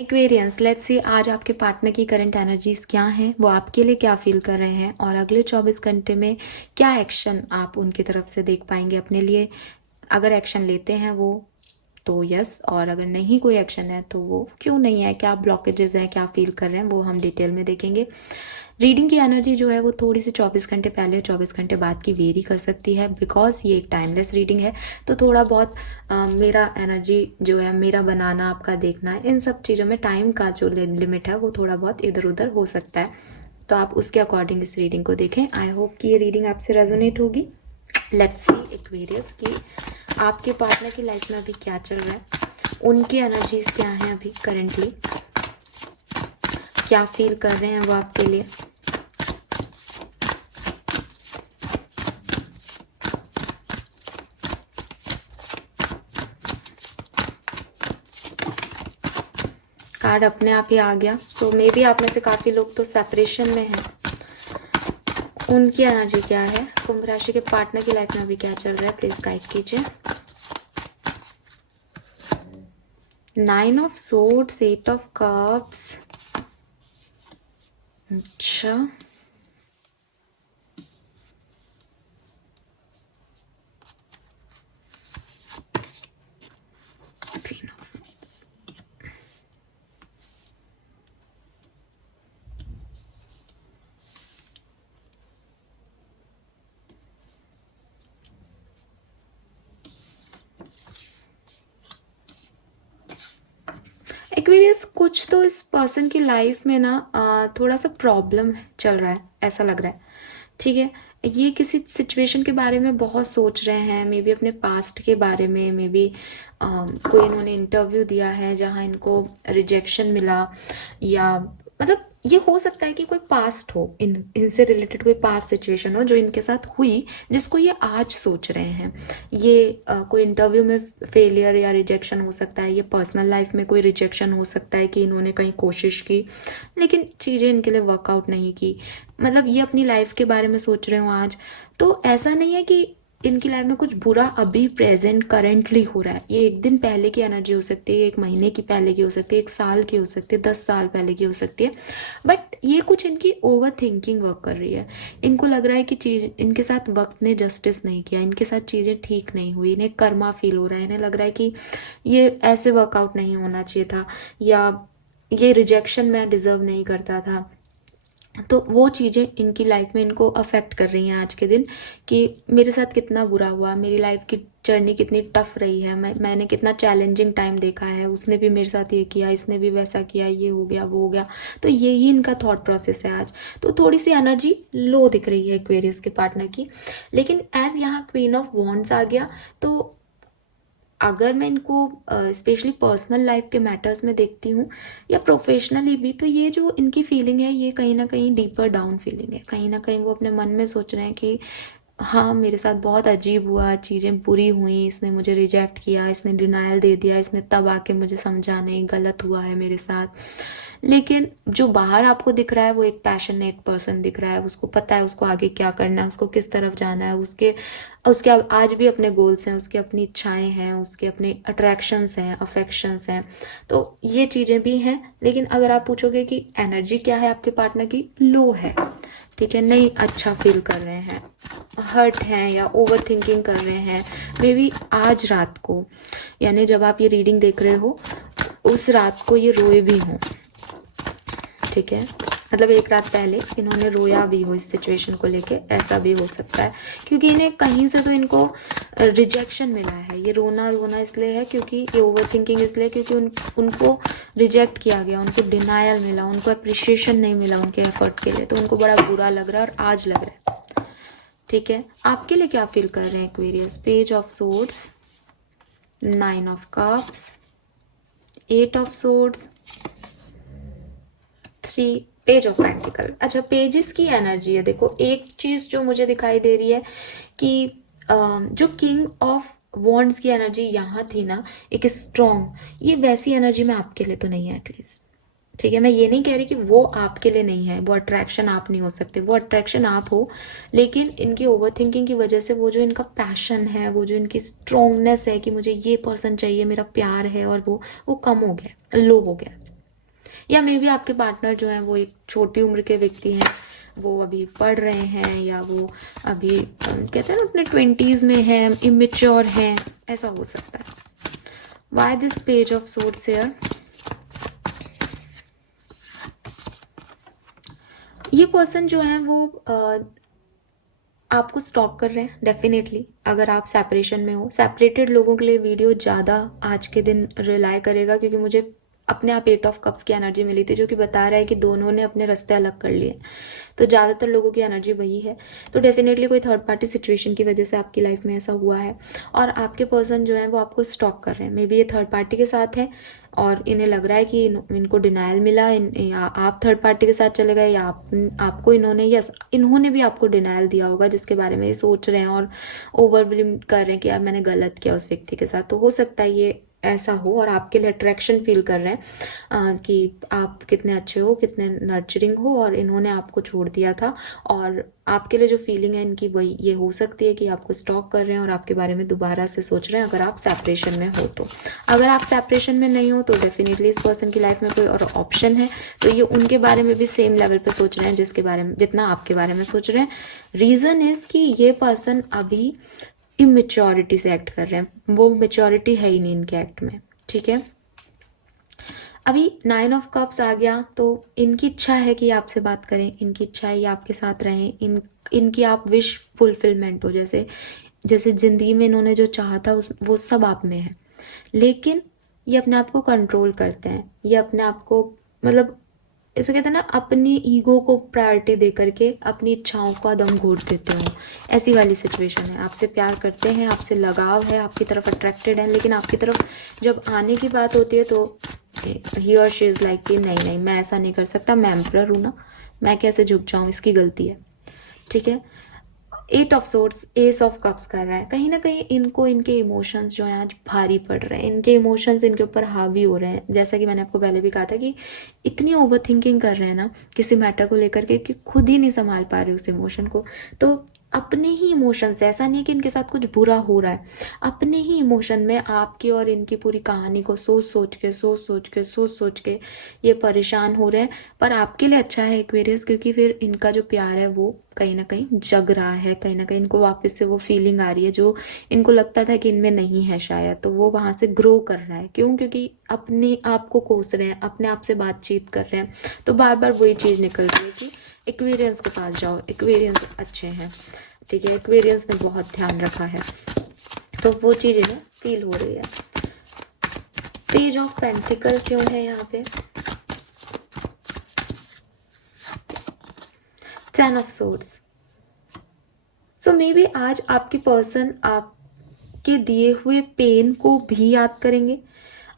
Aquarians, let's see आज आपके partner की करंट एनर्जीज क्या हैं, वो आपके लिए क्या फील कर रहे हैं और अगले 24 घंटे में क्या एक्शन आप उनकी तरफ से देख पाएंगे अपने लिए। अगर एक्शन लेते हैं वो तो यस, और अगर नहीं कोई एक्शन है तो वो क्यों नहीं है, क्या ब्लॉकेजेस हैं, क्या फील कर रहे हैं, वो हम डिटेल में देखेंगे। रीडिंग की एनर्जी जो है वो थोड़ी सी 24 घंटे पहले 24 घंटे बाद की वेरी कर सकती है, बिकॉज ये एक टाइमलेस रीडिंग है। तो थोड़ा बहुत मेरा एनर्जी जो है, मेरा बनाना, आपका देखना, इन सब चीज़ों में टाइम का जो लिमिट है वो थोड़ा बहुत इधर उधर हो सकता है। तो आप उसके अकॉर्डिंग इस रीडिंग को देखें। आई होप कि ये रीडिंग आपसे रेजोनेट होगी। लेट्स सी एक्वेरियस की आपके पार्टनर की लाइफ में अभी क्या चल रहा है, उनकी एनर्जीज क्या हैं अभी करेंटली, क्या फील कर रहे हैं वो आपके लिए। कार्ड अपने आप ही आ गया। सो मे बी आप में से काफी लोग तो सेपरेशन में हैं। उनकी एनर्जी क्या है, कुंभ राशि के पार्टनर की लाइफ में अभी क्या चल रहा है, प्लीज गाइड कीजिए। 9 ऑफ सोर्ड्स, 8 ऑफ कप्स। अच्छा, Queen of Wands। एक्वेरियस, कुछ तो इस पर्सन की लाइफ में ना थोड़ा सा प्रॉब्लम चल रहा है, ऐसा लग रहा है। ठीक है, ये किसी सिचुएशन के बारे में बहुत सोच रहे हैं, मे बी अपने पास्ट के बारे में, मे बी कोई इन्होंने इंटरव्यू दिया है जहाँ इनको रिजेक्शन मिला, या मतलब ये हो सकता है कि कोई पास्ट हो, इनसे रिलेटेड कोई पास्ट सिचुएशन हो जो इनके साथ हुई, जिसको ये आज सोच रहे हैं। ये कोई इंटरव्यू में फेलियर या रिजेक्शन हो सकता है, ये पर्सनल लाइफ में कोई रिजेक्शन हो सकता है कि इन्होंने कहीं कोशिश की लेकिन चीज़ें इनके लिए वर्कआउट नहीं की, मतलब ये अपनी लाइफ के बारे में सोच रहे हो आज। तो ऐसा नहीं है कि इनकी लाइफ में कुछ बुरा अभी प्रेजेंट करेंटली हो रहा है, ये एक दिन पहले की एनर्जी हो सकती है, एक महीने की पहले की हो सकती है, एक साल की हो सकती है, 10 साल पहले की हो सकती है। बट ये कुछ इनकी ओवर थिंकिंग वर्क कर रही है। इनको लग रहा है कि चीज इनके साथ वक्त ने जस्टिस नहीं किया, इनके साथ चीज़ें ठीक नहीं हुई, इन्हें कर्मा फील हो रहा है, इन्हें लग रहा है कि ये ऐसे वर्कआउट नहीं होना चाहिए था, या ये रिजेक्शन मैं डिजर्व नहीं करता था। तो वो चीज़ें इनकी लाइफ में इनको अफेक्ट कर रही हैं आज के दिन, कि मेरे साथ कितना बुरा हुआ, मेरी लाइफ की जर्नी कितनी टफ रही है, मैंने कितना चैलेंजिंग टाइम देखा है, उसने भी मेरे साथ ये किया, इसने भी वैसा किया, ये हो गया वो हो गया। तो यही इनका थॉट प्रोसेस है आज। तो थोड़ी सी एनर्जी लो दिख रही है एक्वेरियस के पार्टनर की। लेकिन एज यहाँ क्वीन ऑफ वॉन्ड्स आ गया, तो अगर मैं इनको स्पेशली पर्सनल लाइफ के मैटर्स में देखती हूँ या प्रोफेशनली भी, तो ये जो इनकी फीलिंग है ये कहीं ना कहीं डीपर डाउन फीलिंग है। कहीं ना कहीं वो अपने मन में सोच रहे हैं कि हाँ, मेरे साथ बहुत अजीब हुआ, चीज़ें बुरी हुई, इसने मुझे रिजेक्ट किया, इसने डिनायल दे दिया, इसने तब आके मुझे समझा नहीं, गलत हुआ है मेरे साथ। लेकिन जो बाहर आपको दिख रहा है वो एक पैशनेट पर्सन दिख रहा है, उसको पता है उसको आगे क्या करना है, उसको किस तरफ जाना है, उसके उसके आज भी अपने गोल्स हैं, उसकी अपनी इच्छाएं हैं, उसके अपने अट्रैक्शंस हैं, अफेक्शंस हैं। तो ये चीज़ें भी हैं। लेकिन अगर आप पूछोगे कि एनर्जी क्या है आपके पार्टनर की, लो है। ठीक है, नहीं अच्छा फील कर रहे हैं, हर्ट हैं या ओवर थिंकिंग कर रहे हैं। मे बी आज रात को, यानी जब आप ये रीडिंग देख रहे हो उस रात को ये रोए भी हों। ठीक है, मतलब एक रात पहले इन्होंने रोया भी हो इस सिचुएशन को लेके, ऐसा भी हो सकता है। क्योंकि इन्हें कहीं से तो इनको रिजेक्शन मिला है। ये रोना रोना इसलिए है क्योंकि ये ओवर थिंकिंग इसलिए क्योंकि उनको रिजेक्ट किया गया, उनको डिनायल मिला, उनको अप्रिशिएशन नहीं मिला उनके एफर्ट के लिए, तो उनको बड़ा बुरा लग रहा है और आज लग रहा है। ठीक है, आपके लिए क्या फील कर रहे हैं Aquarius? Page of swords, 9 of cups, 8 of swords, 3 page of pentacle. अच्छा, पेजेस की एनर्जी है। देखो, एक चीज जो मुझे दिखाई दे रही है कि जो किंग ऑफ वॉन्ड्स की एनर्जी यहाँ थी ना, एक स्ट्रॉन्ग, ये वैसी एनर्जी में आपके लिए तो नहीं है एटलीस्ट। ठीक है, मैं ये नहीं कह रही कि वो आपके लिए नहीं है, वो अट्रैक्शन आप नहीं हो सकते, वो अट्रैक्शन आप हो। लेकिन इनकी ओवर थिंकिंग की वजह से वो जो इनका पैशन है, वो जो इनकी स्ट्रॉन्गनेस है कि मुझे ये पर्सन चाहिए, मेरा प्यार है, और वो कम हो गया, लो हो गया। या मे बी आपके पार्टनर जो है वो एक छोटी उम्र के व्यक्ति हैं, वो अभी पढ़ रहे हैं, या वो अभी कहते हैं ना अपने 20s में हैं, इमेच्योर हैं, ऐसा हो सकता है। Why this page of swords here? ये पर्सन जो है वो आपको स्टॉक कर रहे हैं डेफिनेटली। अगर आप सेपरेशन में हो, सेपरेटेड लोगों के लिए वीडियो ज़्यादा आज के दिन रिलाई करेगा, क्योंकि मुझे अपने आप 8 ऑफ कप्स की एनर्जी मिली थी जो कि बता रहा है कि दोनों ने अपने रास्ते अलग कर लिए। तो ज़्यादातर लोगों की एनर्जी वही है। तो डेफिनेटली कोई थर्ड पार्टी सिचुएशन की वजह से आपकी लाइफ में ऐसा हुआ है, और आपके पर्सन जो है वो आपको स्टॉक कर रहे हैं। मे बी ये थर्ड पार्टी के साथ है और इन्हें लग रहा है कि इनको डिनायल मिला, या आप थर्ड पार्टी के साथ चले गए, या आपको इन्होंने, यस इन्होंने भी आपको डिनायल दिया होगा जिसके बारे में ये सोच रहे हैं और ओवरव्हेलम कर रहे हैं कि यार मैंने गलत किया उस व्यक्ति के साथ। तो हो सकता है ये ऐसा हो, और आपके लिए अट्रैक्शन फील कर रहे हैं कि आप कितने अच्छे हो, कितने नर्चरिंग हो, और इन्होंने आपको छोड़ दिया था। और आपके लिए जो फीलिंग है इनकी वही ये हो सकती है कि आपको स्टॉक कर रहे हैं और आपके बारे में दोबारा से सोच रहे हैं, अगर आप सेपरेशन में हो तो। अगर आप सेपरेशन में नहीं हो तो डेफिनेटली इस पर्सन की लाइफ में कोई और ऑप्शन है, तो ये उनके बारे में भी सेम लेवल पे सोच रहे हैं जिसके बारे में जितना आपके बारे में सोच रहे हैं। रीज़न इज़ कि ये पर्सन अभी इमेच्योरिटी से एक्ट कर रहे हैं, वो मेच्योरिटी है ही नहीं इनके एक्ट में, ठीक है। अभी 9 ऑफ कप्स आ गया, तो इनकी इच्छा है कि आपसे बात करें, इनकी इच्छा है ये आपके साथ रहें, इनकी आप विश फुलफिलमेंट हो। जैसे जैसे जिंदगी में इन्होंने जो चाहा था वो सब आप में है, लेकिन ये अपने आप को कंट्रोल करते हैं, ये अपने आप को मतलब इसे कहते हैं ना, अपनी ईगो को प्रायोरिटी दे करके अपनी इच्छाओं का दम घोट देते हो। ऐसी वाली सिचुएशन है। आपसे प्यार करते हैं, आपसे लगाव है, आपकी तरफ अट्रैक्टेड है, लेकिन आपकी तरफ जब आने की बात होती है तो ही और शी इज़ लाइक कि नहीं नहीं मैं ऐसा नहीं कर सकता, मैं एम्परर हूँ ना, मैं कैसे झुक जाऊँ, इसकी गलती है, ठीक है। 8 of swords S of cups कर रहा है। कहीं ना कहीं इनको इनके इमोशंस जो हैं आज भारी पड़ रहे हैं, इनके इमोशंस इनके ऊपर हावी हो रहे हैं। जैसा कि मैंने आपको पहले भी कहा था कि इतनी ओवर थिंकिंग कर रहे हैं ना किसी मैटर को लेकर के कि खुद ही नहीं संभाल पा रहे उस इमोशन को। तो अपने ही इमोशंस, ऐसा नहीं है कि इनके साथ कुछ बुरा हो रहा है, अपने ही इमोशन में आपकी और इनकी पूरी कहानी को सोच सोच के ये परेशान हो रहे हैं। पर आपके लिए अच्छा है एक्वेरियस, क्योंकि फिर इनका जो प्यार है वो कहीं ना कहीं जग रहा है, कहीं ना कहीं इनको वापस से वो फीलिंग आ रही है जो इनको लगता था कि इनमें नहीं है शायद, तो वो वहां से ग्रो कर रहा है। क्यों? क्योंकि अपने आप को कोस रहे हैं, अपने आप से बातचीत कर रहे हैं, तो बार बार वही चीज निकल रही है कि एक्वेरियंस के पास जाओ, एक्वेरियंस अच्छे हैं, ठीक है, एक्वेरियंस ने बहुत ध्यान रखा है, तो वो चीज इन्हें फील हो रही है। पेज ऑफ पेंटिकल क्यों है यहाँ पे? 10 of swords. So may be आज आपकी पर्सन आपके दिए हुए पेन को भी याद करेंगे,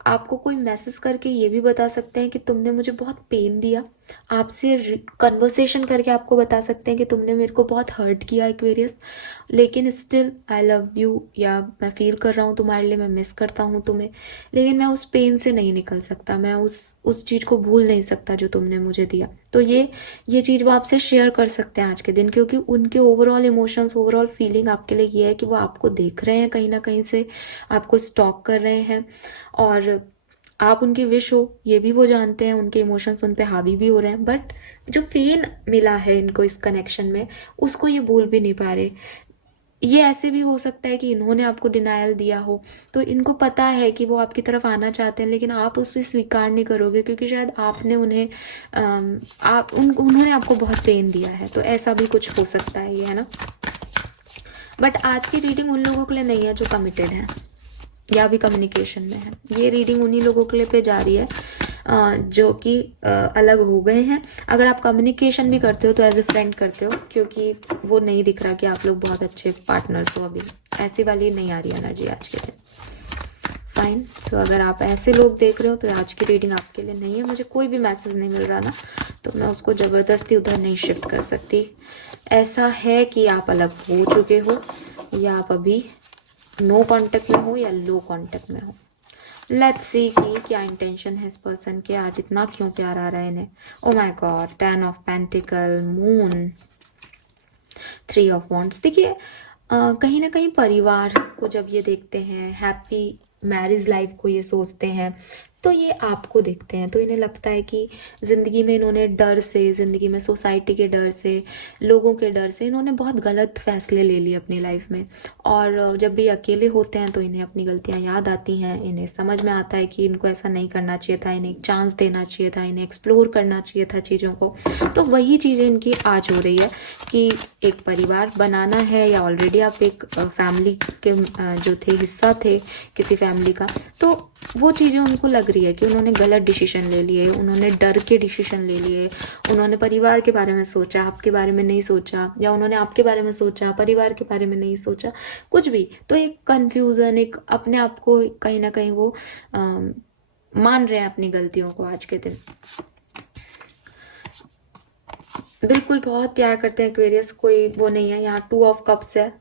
आपको कोई मैसेज करके ये भी बता सकते हैं कि तुमने मुझे बहुत पेन दिया, आपसे कन्वर्सेशन करके आपको बता सकते हैं कि तुमने मेरे को बहुत हर्ट किया एक्वेरियस, लेकिन स्टिल आई लव यू, या मैं फील कर रहा हूँ तुम्हारे लिए, मैं मिस करता हूँ तुम्हें, लेकिन मैं उस पेन से नहीं निकल सकता, मैं उस चीज़ को भूल नहीं सकता जो तुमने मुझे दिया। तो ये चीज़ वो आपसे शेयर कर सकते हैं आज के दिन, क्योंकि उनके ओवरऑल इमोशंस, ओवरऑल फीलिंग आपके लिए ये है कि वो आपको देख रहे हैं, कहीं ना कहीं से आपको स्टॉक कर रहे हैं, और आप उनकी विश हो ये भी वो जानते हैं, उनके इमोशंस उन पे हावी भी हो रहे हैं, बट जो पेन मिला है इनको इस कनेक्शन में उसको ये भूल भी नहीं पा रहे। ये ऐसे भी हो सकता है कि इन्होंने आपको डिनायल दिया हो, तो इनको पता है कि वो आपकी तरफ आना चाहते हैं, लेकिन आप उसे स्वीकार नहीं करोगे क्योंकि शायद आपने उन्हें उन्होंने आपको बहुत पेन दिया है, तो ऐसा भी कुछ हो सकता है ये, है ना। बट आज की रीडिंग उन लोगों के लिए नहीं है जो कमिटेड है या भी कम्युनिकेशन में है। ये रीडिंग उन्हीं लोगों के लिए पे जा रही है जो कि अलग हो गए हैं। अगर आप कम्युनिकेशन भी करते हो तो एज ए फ्रेंड करते हो, क्योंकि वो नहीं दिख रहा कि आप लोग बहुत अच्छे पार्टनर्स हो। अभी ऐसी वाली नहीं आ रही एनर्जी आज के दिन। फाइन। सो अगर आप ऐसे लोग देख रहे हो तो आज की रीडिंग आपके लिए नहीं है। मुझे कोई भी मैसेज नहीं मिल रहा ना, तो मैं उसको ज़बरदस्ती उधर नहीं शिफ्ट कर सकती। ऐसा है कि आप अलग हो चुके हो, या आप अभी नो कांटेक्ट में हो या लो कांटेक्ट में हो। लेट्स सी कि क्या इंटेंशन है इस पर्सन के, आज इतना क्यों प्यार आ रहा है इन्हें। Oh my God, 10 of pentacle, moon, 3 of wands. देखिए कहीं ना कहीं परिवार को जब ये देखते हैं, हैप्पी मैरिज लाइफ को ये सोचते हैं, तो ये आपको देखते हैं, तो इन्हें लगता है कि ज़िंदगी में इन्होंने डर से, ज़िंदगी में सोसाइटी के डर से, लोगों के डर से इन्होंने बहुत गलत फैसले ले लिए अपनी लाइफ में। और जब भी अकेले होते हैं तो इन्हें अपनी गलतियाँ याद आती हैं, इन्हें समझ में आता है कि इनको ऐसा नहीं करना चाहिए था, इन्हें एक चांस देना चाहिए था, इन्हें एक्सप्लोर करना चाहिए था चीज़ों को। तो वही चीज़ें इनकी आज हो रही है कि एक परिवार बनाना है, या ऑलरेडी आप एक फैमिली के जो थे हिस्सा थे किसी फैमिली का, तो वो चीज़ें उनको लग रही है कि उन्होंने गलत डिसीजन ले लिए, उन्होंने डर के डिसीजन ले लिए, उन्होंने परिवार के बारे में सोचा, आपके बारे में नहीं सोचा, या उन्होंने आपके बारे में सोचा, परिवार के बारे में नहीं सोचा, कुछ भी। तो एक कन्फ्यूज़न, एक अपने आप को कहीं ना कहीं वो मान रहे हैं अपनी गलतियों को आज के दिन। बिल्कुल बहुत प्यार करते हैं एक्वेरियस, कोई वो नहीं है यहाँ। 2 ऑफ कप्स है,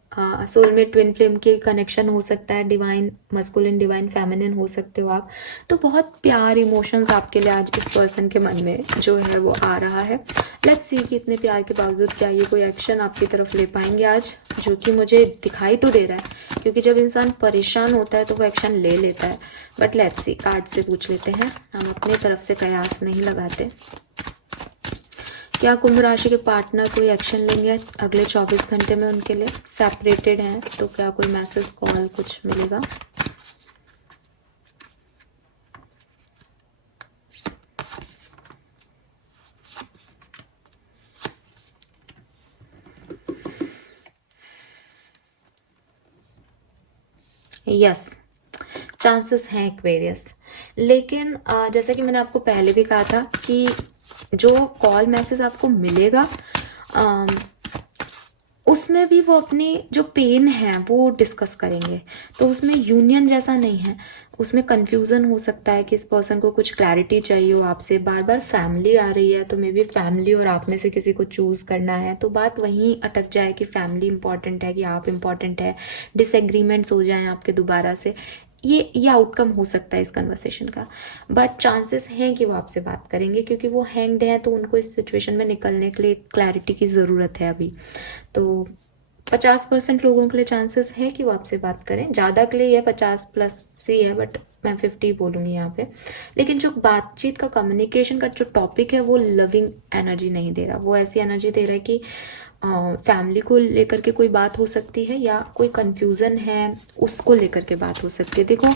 सोलमेट ट्विन फ्लेम के कनेक्शन हो सकता है, डिवाइन मस्कुलिन डिवाइन फेमिनिन हो सकते हो आप। तो बहुत प्यार इमोशंस आपके लिए आज इस पर्सन के मन में जो है वो आ रहा है। लेट्स सी कि इतने प्यार के बावजूद क्या ये कोई एक्शन आपकी तरफ ले पाएंगे आज, जो कि मुझे दिखाई तो दे रहा है, क्योंकि जब इंसान परेशान होता है तो वो एक्शन ले लेता है। बट लेट्स सी, कार्ड से पूछ लेते हैं, हम अपनी तरफ से कयास नहीं लगाते। क्या कुंभ राशि के पार्टनर कोई एक्शन लेंगे अगले 24 घंटे में उनके लिए? सेपरेटेड हैं तो क्या कोई मैसेज कॉल कुछ मिलेगा? यस, चांसेस हैं एक्वेरियस, लेकिन जैसा कि मैंने आपको पहले भी कहा था कि जो कॉल मैसेज आपको मिलेगा उसमें भी वो अपनी जो पेन है वो डिस्कस करेंगे। तो उसमें यूनियन जैसा नहीं है, उसमें कंफ्यूजन हो सकता है कि इस पर्सन को कुछ क्लैरिटी चाहिए हो आपसे। बार बार फैमिली आ रही है, तो मे बी फैमिली और आप में से किसी को चूज करना है, तो बात वहीं अटक जाए कि फैमिली इंपॉर्टेंट है कि आप इंपॉर्टेंट है, डिसएग्रीमेंट्स हो जाएं आपके दोबारा से। ये आउटकम हो सकता है इस कन्वर्सेशन का। बट चांसेस हैं कि वो आपसे बात करेंगे, क्योंकि वो हैंग्ड है, तो उनको इस सिचुएशन में निकलने के लिए क्लैरिटी की ज़रूरत है अभी। तो 50% लोगों के लिए चांसेस है कि वो आपसे बात करें, ज़्यादा के लिए ये 50+ ही है, बट मैं 50 बोलूँगी यहाँ पे। लेकिन जो बातचीत का, कम्युनिकेशन का जो टॉपिक है वो लविंग एनर्जी नहीं दे रहा, वो ऐसी एनर्जी दे रहा है कि फैमिली को लेकर के कोई बात हो सकती है, या कोई कंफ्यूजन है उसको लेकर के बात हो सकती है। देखो,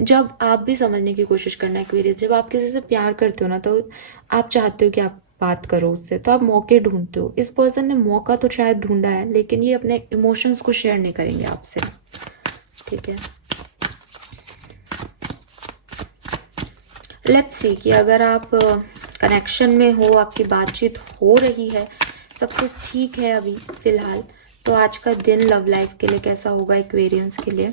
जब आप भी समझने की कोशिश करना है एक्वेरियस, जब आप किसी से प्यार करते हो ना, तो आप चाहते हो कि आप बात करो उससे, तो आप मौके ढूंढते हो। इस पर्सन ने मौका तो शायद ढूंढा है, लेकिन ये अपने इमोशंस को शेयर नहीं करेंगे आपसे, ठीक है। लेट्स सी कि अगर आप कनेक्शन में हो, आपकी बातचीत हो रही है, सब कुछ ठीक है अभी फिलहाल, तो आज का दिन लव लाइफ के लिए कैसा होगा एक्वेरियंस के लिए?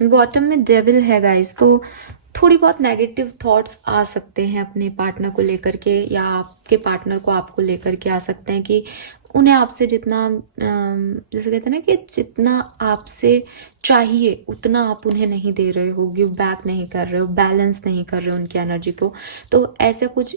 बॉटम में डेविल है गाइस, तो थोड़ी बहुत नेगेटिव थॉट्स आ सकते हैं अपने पार्टनर को लेकर के, या आपके पार्टनर को आपको लेकर के आ सकते हैं कि उन्हें आपसे जितना जैसे कहते हैं ना कि जितना आपसे चाहिए उतना आप उन्हें नहीं दे रहे हो, गिव बैक नहीं कर रहे हो, बैलेंस नहीं कर रहे हो उनकी एनर्जी को। तो ऐसे कुछ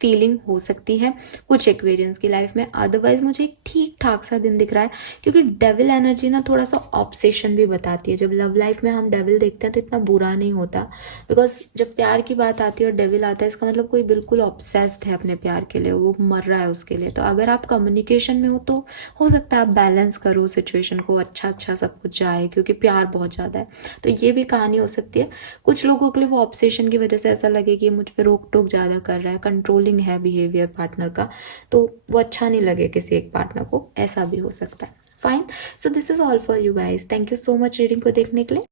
फीलिंग हो सकती है कुछ एक्वेरियंस की लाइफ में। अदरवाइज मुझे एक ठीक ठाक सा दिन दिख रहा है, क्योंकि डेविल एनर्जी ना थोड़ा सा ऑब्सेशन भी बताती है। जब लव लाइफ में हम डेविल देखते हैं तो इतना बुरा नहीं होता, बिकॉज जब प्यार की बात आती है और डेविल आता है, इसका मतलब कोई बिल्कुल ऑब्सेस्ड है अपने प्यार के लिए, वो मर रहा है उसके लिए। तो अगर आप कम्युनिकेशन में हो सकता है आप बैलेंस करो सिचुएशन को, अच्छा अच्छा सब कुछ जाए, क्योंकि प्यार बहुत ज़्यादा है। तो ये भी कहानी हो सकती है। कुछ लोगों के लिए वो ऑब्सेशन की वजह से ऐसा लगे कि मुझ पर रोक टोक ज़्यादा कर रहा है, कंट्रोलिंग है बिहेवियर पार्टनर का, तो वो अच्छा नहीं लगे किसी एक पार्टनर को, ऐसा भी हो सकता है। Fine, so this is all for you guys. Thank you so much reading को देखने के लिए।